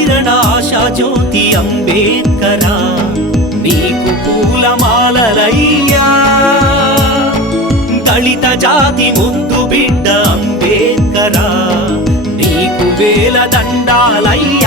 కిరణ జ్యోతి అంబేద్కరా నీకు పూలమాలలయ్యా. దళిత జాతి ముద్దు బిడ్డ అంబేద్కరా నీకు వేల దండాలయ్యా.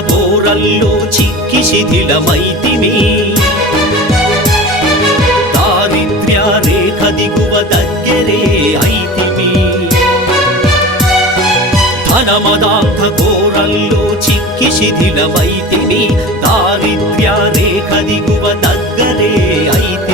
ధనమదాంధ చిక్కి శిథిలమైతిమి దారిద్ర్య రేఖ దిగువ దగ్గరే అయితిమి ధనమదాంధ ఘోరల్లో చిక్కి శిథిలమైతిమి దారిద్ర్య రేఖ దిగువ దగ్గరే అయితి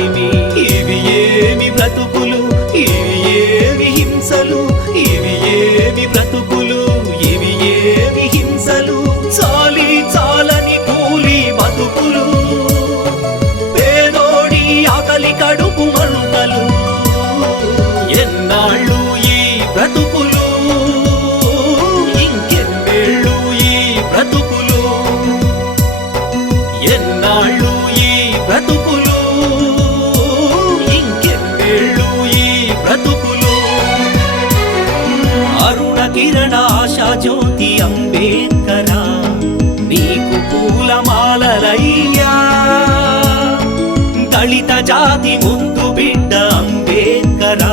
అరుణ కిరణ ఆశా జ్యోతి అంబేద్కరా నీకు పూలమాలలయ్యా. దళిత జాతి ముందు బిడ్డ అంబేద్కరా.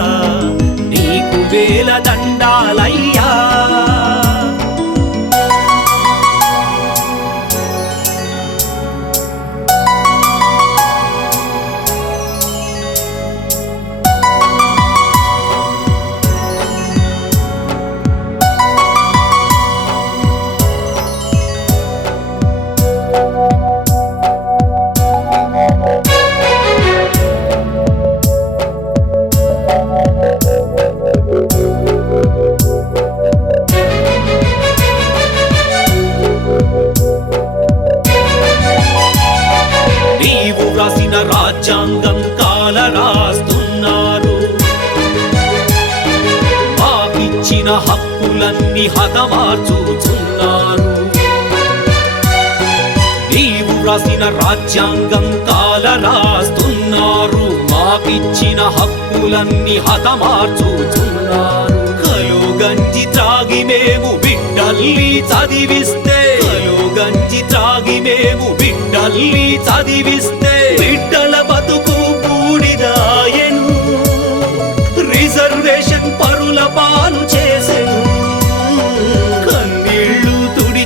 మాకిచ్చిన హక్కులన్నీ హతమార్చుచున్నారు నీవు రాసిన రాజ్యాంగం కాల రాస్తున్నారు మాకిచ్చిన హక్కులన్నీ హతమార్చుచున్నారు కలు గంజి త్రాగి మేము బిడ్డల్ని చదివిస్తే. కలు గంజి త్రాగి మేము బిడ్డల్ని చదివిస్తే. బిడ్డల బతుకు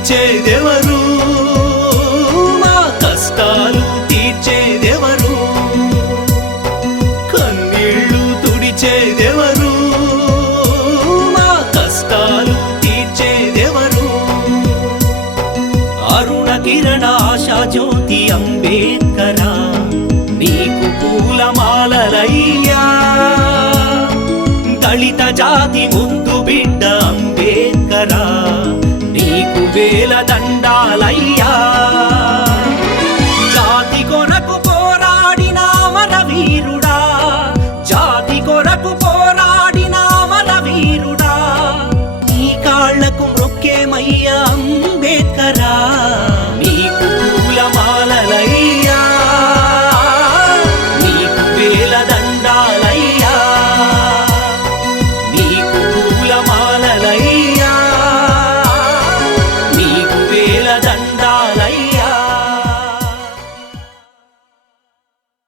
తీర్చేదెవరు? మా కష్టాలు తీర్చేదెవరు? కన్నీళ్ళు తుడిచేదెవరు? మా కష్టాలు తీర్చేదెవరు? అరుణ కిరణ ఆశా జ్యోతి అంబేద్కరా నీకు పూలమాలలయ్యా. దళిత జాతి ముందు బిడ్డ అంబేద్కరా. నీకు వేల దండాలయ్యా.